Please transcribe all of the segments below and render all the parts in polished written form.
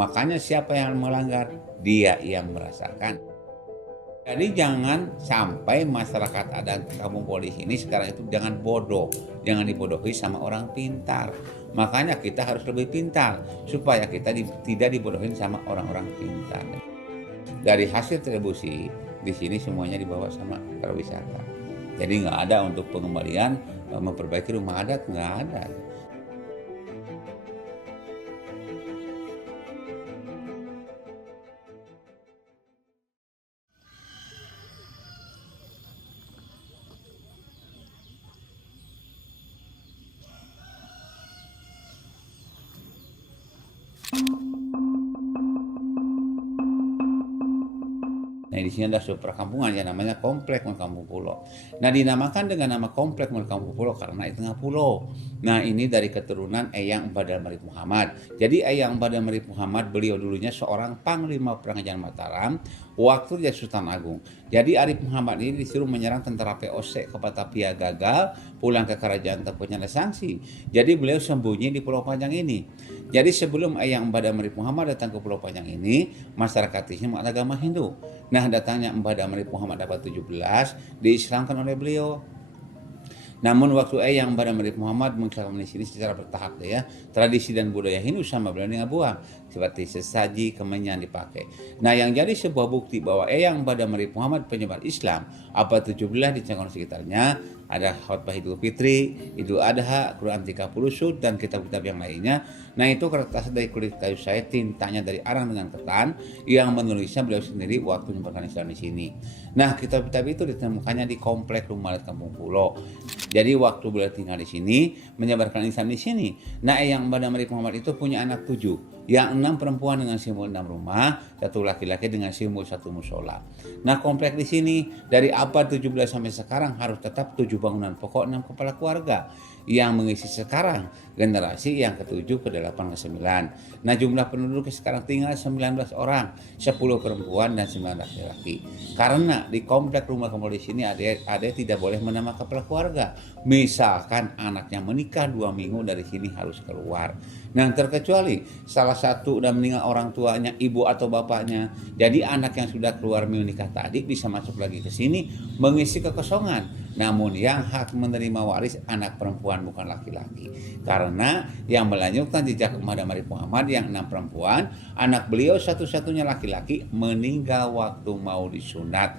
Makanya siapa yang melanggar? Dia yang merasakan. Jadi jangan sampai masyarakat adat Kampung Pulau di sini sekarang itu jangan bodoh, jangan dibodohi sama orang pintar. Makanya kita harus lebih pintar supaya kita tidak dibodohin sama orang-orang pintar. Dari hasil retribusi di sini semuanya dibawa sama pariwisata. Jadi nggak ada untuk pengembalian memperbaiki rumah adat, nggak ada. Nah, di sini ada suatu perkampungan yang namanya Komplek Kampung Pulau. Nah, dinamakan dengan nama Komplek Kampung Pulau karena di tengah pulau. Nah, ini dari keturunan Eyang Badar Marit Muhammad. Jadi Eyang Badar Marit Muhammad, beliau dulunya seorang panglima perang Raja Mataram waktu dia Sultan Agung. Jadi Arif Muhammad ini disuruh menyerang tentara POC ke Batavia, gagal, pulang ke kerajaan tanpa ada sanksi. Jadi beliau sembunyi di Pulau Panjang ini. Jadi sebelum Eyang Badar Marit Muhammad datang ke Pulau Panjang ini, masyarakat di sini agama Hindu. Nah, datangnya Badar Marit Muhammad abad 17 diislamkan oleh beliau. Namun waktu Eyang Badar Marit Muhammad mengislamkan di sini secara bertahap ya, tradisi dan budaya Hindu sama beliau dengan buang seperti sesaji, kemenyan dipakai. Nah, yang jadi sebuah bukti bahwa Eyang Badar Marit Muhammad penyebar Islam abad 17 di Cengkon sekitarnya ada khutbah Idul Fitri, Idul Adha, Quran 30 sud dan kitab-kitab yang lainnya. Nah, itu kertas dari kulit kayu saya, tintanya dari arang dengan ketan yang menulisnya beliau sendiri waktu menyebarkan Islam di sini. Nah, kitab-kitab itu ditemukannya di Komplek Rumah Adat Kampung Pulau. Jadi waktu beliau tinggal di sini, menyebarkan Islam di sini. Nah, Eyang Badar Marit Muhammad itu punya anak 7, yang 6 perempuan dengan simbol 6 rumah, 1 laki-laki dengan simbol 1 musola. Nah, komplek di sini dari abad 17 sampai sekarang harus tetap 7 bangunan pokok, 6 kepala keluarga yang mengisi sekarang generasi yang ke-7, ke-8, ke-9. Nah, jumlah penduduk sekarang tinggal 19 orang, 10 perempuan dan 9 laki-laki. Karena di komplek rumah kampung di sini ada tidak boleh menambah kepala keluarga. Misalkan anaknya menikah 2 minggu dari sini harus keluar. Nah, terkecuali salah satu udah meninggal orang tuanya, ibu atau bapaknya. Jadi anak yang sudah keluar menikah tadi bisa masuk lagi ke sini mengisi kekosongan. Namun yang hak menerima waris anak perempuan bukan laki-laki. Karena yang melanjutkan jejak Badar Marit Muhammad yang 6 perempuan, anak beliau satu-satunya laki-laki meninggal waktu mau disunat.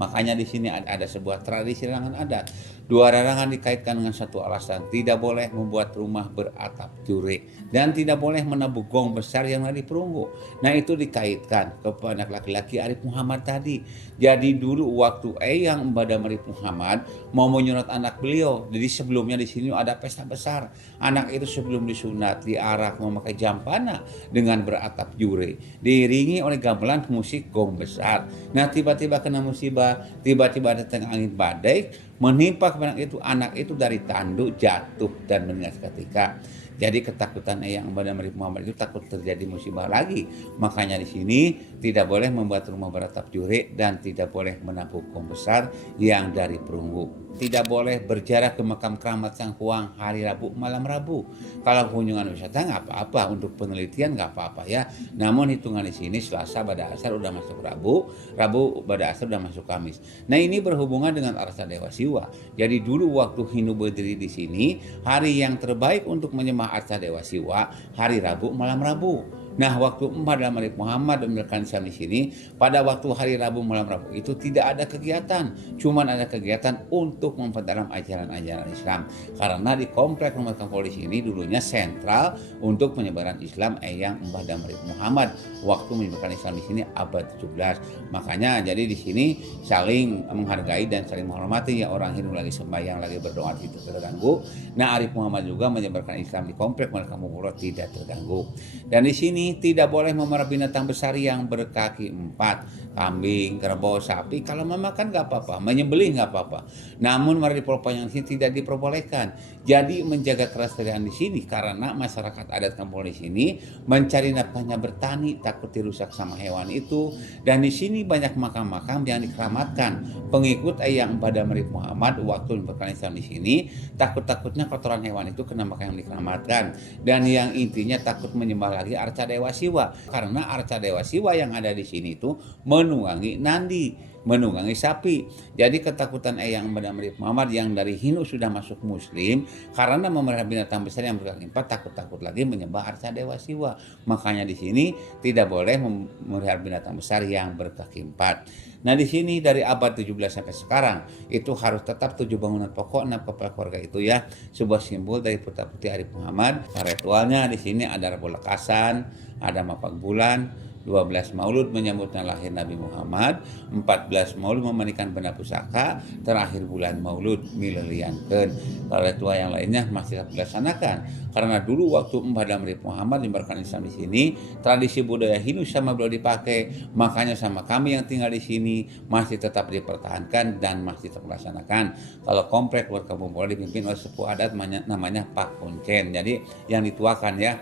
Makanya di sini ada sebuah tradisi larangan adat. 2 larangan dikaitkan dengan satu alasan. Tidak boleh membuat rumah beratap jure. Dan tidak boleh menabuh gong besar yang ada di perunggu. Nah, itu dikaitkan kepada anak laki-laki Arif Muhammad tadi. Jadi dulu waktu Eyang Badar Marit Muhammad mau menyunat anak beliau. Jadi sebelumnya di sini ada pesta besar. Anak itu sebelum disunat diarak memakai jampana dengan beratap jure. Diiringi oleh gamelan musik gong besar. Nah, tiba-tiba kena musibah, tiba-tiba datang angin badai menimpa kepada anak itu dari tanduk jatuh dan meninggal seketika. Jadi ketakutan Eyang Badar Marit Muhammad itu takut terjadi musibah lagi. Makanya di sini tidak boleh membuat rumah beratap jure dan tidak boleh menabuh gong besar yang dari perunggu. Tidak boleh berjarak ke makam keramat Sang Hyang hari Rabu malam Rabu. Kalau kunjungan wisata nggak apa-apa, untuk penelitian nggak apa-apa ya. Namun hitungan di sini Selasa pada asar udah masuk Rabu, Rabu pada asar udah masuk Kamis. Nah, ini berhubungan dengan Arsa Dewa Siwa. Jadi dulu waktu Hindu berdiri di sini, hari yang terbaik untuk menyembah Arsa Dewa Siwa hari Rabu malam Rabu. Nah, waktu Badar Marit Muhammad meninggalkan Islam di sini, pada waktu hari Rabu malam Rabu itu tidak ada kegiatan, cuman ada kegiatan untuk memperdalam ajaran-ajaran Islam. Karena di komplek rumah kampung di sini dulunya sentral untuk penyebaran Islam Eyang Badar Marit Muhammad waktu menyebarkan Islam di sini abad 17. Makanya jadi di sini saling menghargai dan saling menghormati ya, orang Hindu lagi sembahyang, lagi berdoa tidak terganggu. Nah, Arif Muhammad juga menyebarkan Islam di komplek rumah kampung Pulau tidak terganggu. Dan di sini sini tidak boleh memelihara binatang besar yang berkaki 4, kambing, kerbau, sapi. Kalau memakan nggak apa-apa, menyembelih nggak apa-apa. Namun memelihara di pulau Panjang di sini tidak diperbolehkan. Jadi menjaga kelestarian di sini karena masyarakat adat kampung di sini mencari nafkahnya bertani, takut dirusak sama hewan itu. Dan di sini banyak makam-makam yang dikeramatkan. Pengikut Eyang Mbah Damri Muhammad waktu berkali Islam di sini takut-takutnya kotoran hewan itu kena makam yang dikeramatkan. Dan yang intinya takut menyembah lagi arca Dewa Siwa karena arca Dewa Siwa yang ada di sini itu menunggangi nandi, menunggangi sapi. Jadi ketakutan Eyang Mbah Damri Muhammad yang dari Hindu sudah masuk Muslim karena memelihara binatang besar yang berkaki 4 takut-takut lagi menyembah arca Dewa Siwa. Makanya di sini tidak boleh memelihara binatang besar yang berkaki 4. Nah di sini dari abad 17 sampai sekarang itu harus tetap 7 bangunan pokok 6 kepala keluarga itu ya, sebuah simbol dari Putra Putri Arif Muhammad. Ritualnya di sini ada Rabu Lekasan, ada Mapak Bulan, 12 Maulud menyambutnya lahir Nabi Muhammad, 14 Maulud memandikan benda pusaka, terakhir bulan Maulud mileliankeun. Kalau ritual yang lainnya masih tetap dilaksanakan. Karena dulu waktu Mbah Damri Muhammad menyebarkan Islam di sini, tradisi budaya Hindu sama beliau dipakai, makanya sama kami yang tinggal di sini masih tetap dipertahankan dan masih tetap dilaksanakan. Kalau komplek warga Kampung Pulau dipimpin oleh sepuh adat namanya Pak Kuncen. Jadi yang dituakan ya.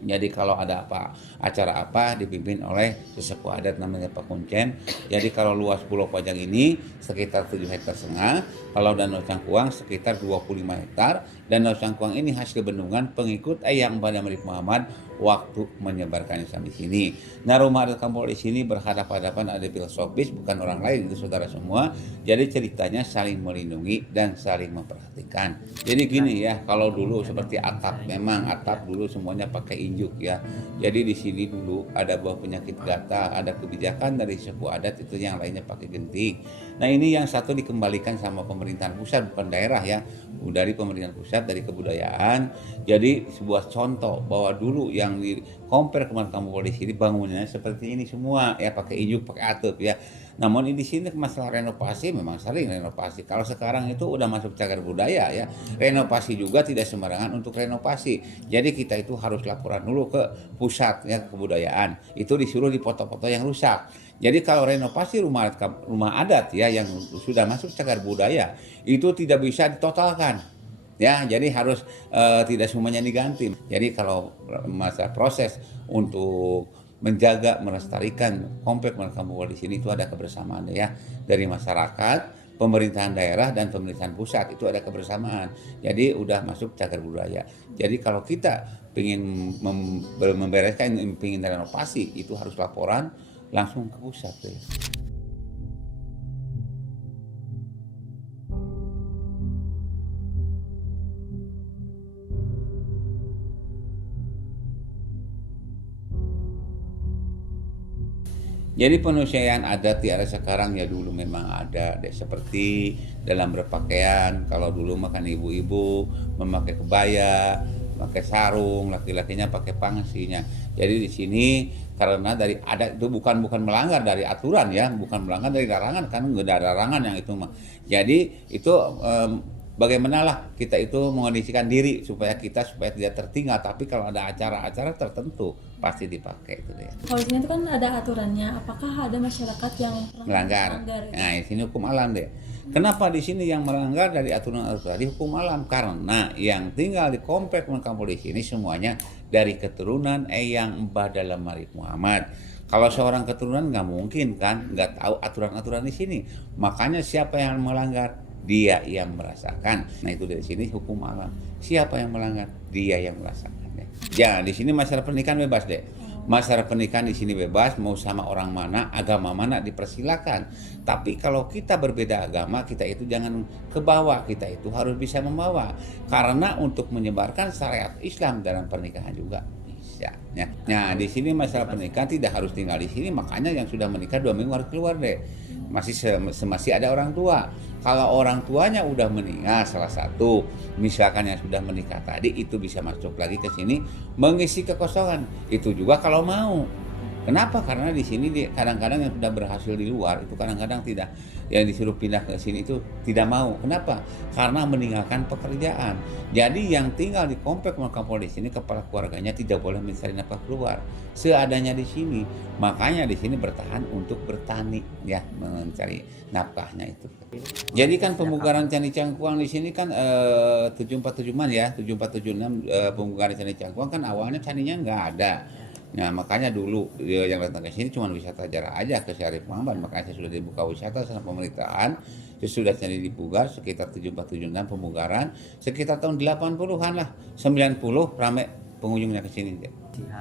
Jadi kalau ada acara apa dipimpin oleh sesepuh adat namanya Pak Kuncen. Jadi kalau luas Pulau Panjang ini sekitar 7,5 hektar. Kalau Danau Cangkuang sekitar 25 hektar. Danau Cangkuang ini hasil bendungan pengikut Eyang Mbah Damri Muhammad waktu menyebarkan Islam di sini. Nah, rumah adat kampung di sini berhadapan-hadapan ada filosofis, bukan orang lain itu saudara semua. Jadi ceritanya saling melindungi dan saling memperhatikan. Jadi gini ya, kalau dulu seperti atap, memang atap dulu semuanya pakai injuk ya. Jadi di sini dulu ada buah penyakit gatal, ada kebijakan dari suku adat itu yang lainnya pakai genting. Nah ini yang satu dikembalikan sama pemerintahan pusat bukan daerah ya, dari pemerintahan pusat dari kebudayaan. Jadi sebuah contoh bahwa dulu yang di compare kemarin kampung di sini bangunannya seperti ini semua ya pakai injuk pakai atap ya. Namun di sini masalah renovasi memang sering renovasi. Kalau sekarang itu udah masuk cagar budaya ya. Renovasi juga tidak sembarangan untuk renovasi. Jadi kita itu harus laporan dulu ke pusat ya kebudayaan. Itu disuruh dipoto-foto yang rusak. Jadi kalau renovasi rumah adat ya yang sudah masuk cagar budaya itu tidak bisa ditotalkan. Ya, jadi harus tidak semuanya diganti. Jadi kalau masa proses untuk menjaga, melestarikan komplek kampung di sini itu ada kebersamaan ya dari masyarakat, pemerintahan daerah dan pemerintahan pusat itu ada kebersamaan. Jadi udah masuk cagar budaya. Jadi kalau kita ingin membereskan, ingin renovasi itu harus laporan langsung ke pusat ya. Jadi penyesuaian adat di era sekarang ya dulu memang ada deh, seperti dalam berpakaian. Kalau dulu makan ibu-ibu memakai kebaya, pakai sarung, laki-lakinya pakai pangsinya. Jadi di sini karena dari adat itu bukan melanggar dari aturan ya, bukan melanggar dari larangan kan nggak ada larangan yang itu mah. Jadi itu bagaimanalah kita itu mengondisikan diri supaya tidak tertinggal. Tapi kalau ada acara-acara tertentu pasti dipakai itu ya. Kalau di sini itu kan ada aturannya. Apakah ada masyarakat yang melanggar? Nah, di sini hukum alam deh. Kenapa di sini yang melanggar dari aturan-aturan di hukum alam? Karena yang tinggal di komplek kampung di sini semuanya dari keturunan Eyang Mbah Damri Muhammad. Kalau seorang keturunan nggak mungkin kan nggak tahu aturan-aturan di sini. Makanya siapa yang melanggar? Dia yang merasakan. Nah itu dari sini hukum alam. Siapa yang melanggar? Dia yang merasakan. Ya di sini masalah pernikahan bebas deh. Masalah pernikahan di sini bebas, mau sama orang mana, agama mana dipersilakan. Tapi kalau kita berbeda agama, kita itu jangan ke bawah, kita itu harus bisa membawa. Karena untuk menyebarkan syariat Islam dalam pernikahan juga bisa. Ya. Nah di sini masalah pernikahan tidak harus tinggal di sini, makanya yang sudah menikah 2 minggu harus keluar deh. Masih ada orang tua. Kalau orang tuanya udah meninggal salah satu, misalkan yang sudah menikah tadi itu bisa masuk lagi ke sini mengisi kekosongan. Itu juga kalau mau. Kenapa? Karena di sini kadang-kadang yang sudah berhasil di luar itu kadang-kadang tidak, yang disuruh pindah ke sini itu tidak mau. Kenapa? Karena meninggalkan pekerjaan. Jadi yang tinggal di komplek Kampung di sini kepala keluarganya tidak boleh mencari nafkah keluar, seadanya di sini. Makanya di sini bertahan untuk bertani ya, mencari nafkahnya itu. Jadi kan pemugaran Candi Cangkuang di sini kan 747-an ya, 7476 pemugaran Candi Cangkuang kan awalnya candinya nggak ada. Nah makanya dulu yang datang ke sini cuma wisata jarak aja ke Syarif Muhammad, makanya sudah dibuka wisata sama pemerintahan. Sesudah candi dipugar sekitar 7476 pemugaran, sekitar tahun 80-an lah, 90 rame pengunjungnya ke sini.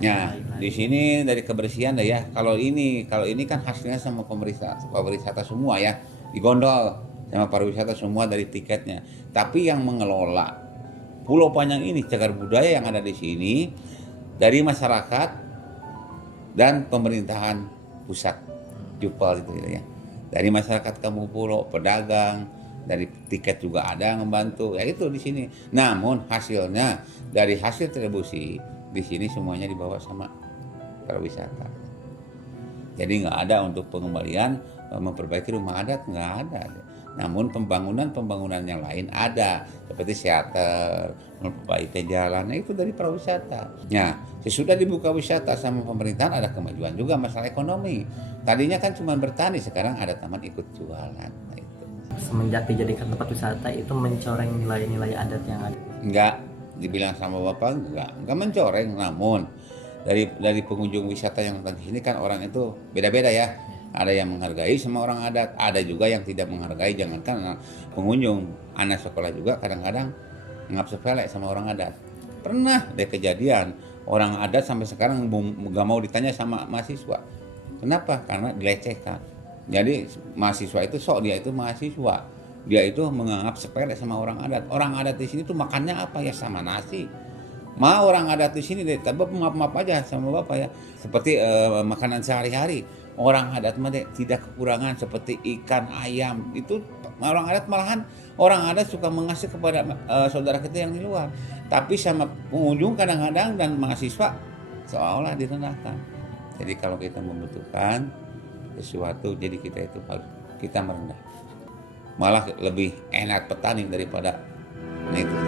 Nah, di sini dari kebersihan dah ya. Kalau ini kan hasilnya sama pariwisata semua ya, digondol sama pariwisata semua dari tiketnya. Tapi yang mengelola Pulau Panjang ini, cagar budaya yang ada di sini dari masyarakat dan pemerintahan pusat Jupal itu ya. Dari masyarakat Kampung Pulau, pedagang, dari tiket juga ada yang membantu. Ya itu di sini. Namun hasilnya dari hasil retribusi di sini semuanya dibawa sama pariwisata. Jadi nggak ada untuk pengembalian memperbaiki rumah adat, nggak ada. Namun pembangunan yang lain ada, seperti teater, memperbaiki jalan, itu dari pariwisata. Nah, sesudah dibuka wisata sama pemerintahan ada kemajuan juga masalah ekonomi. Tadinya kan cuma bertani, sekarang ada taman ikut jualan. Nah, itu. Semenjak dijadikan tempat wisata itu mencoreng nilai-nilai adat yang ada. Enggak, dibilang sama Bapak enggak mencoreng, namun dari pengunjung wisata yang datang ke sini kan orang itu beda-beda ya. Ada yang menghargai sama orang adat, ada juga yang tidak menghargai. Jangankan pengunjung, anak sekolah juga kadang-kadang nganggap sepele sama orang adat. Pernah deh kejadian orang adat sampai sekarang nggak mau ditanya sama mahasiswa. Kenapa? Karena dilecehkan. Jadi mahasiswa itu dia itu mahasiswa. Dia itu menganggap sepele sama orang adat. Orang adat di sini tuh makannya apa ya, sama nasi. Orang adat di sini deh, tapi maaf aja sama Bapak ya. Seperti makanan sehari-hari. Orang adat mah tidak kekurangan seperti ikan, ayam. Itu orang adat, malahan orang adat suka mengasih kepada saudara kita yang di luar. Tapi sama pengunjung kadang-kadang dan mahasiswa seolah direndahkan. Jadi kalau kita membutuhkan sesuatu, jadi kita itu harus kita merendah. Malah lebih enak petani daripada itu.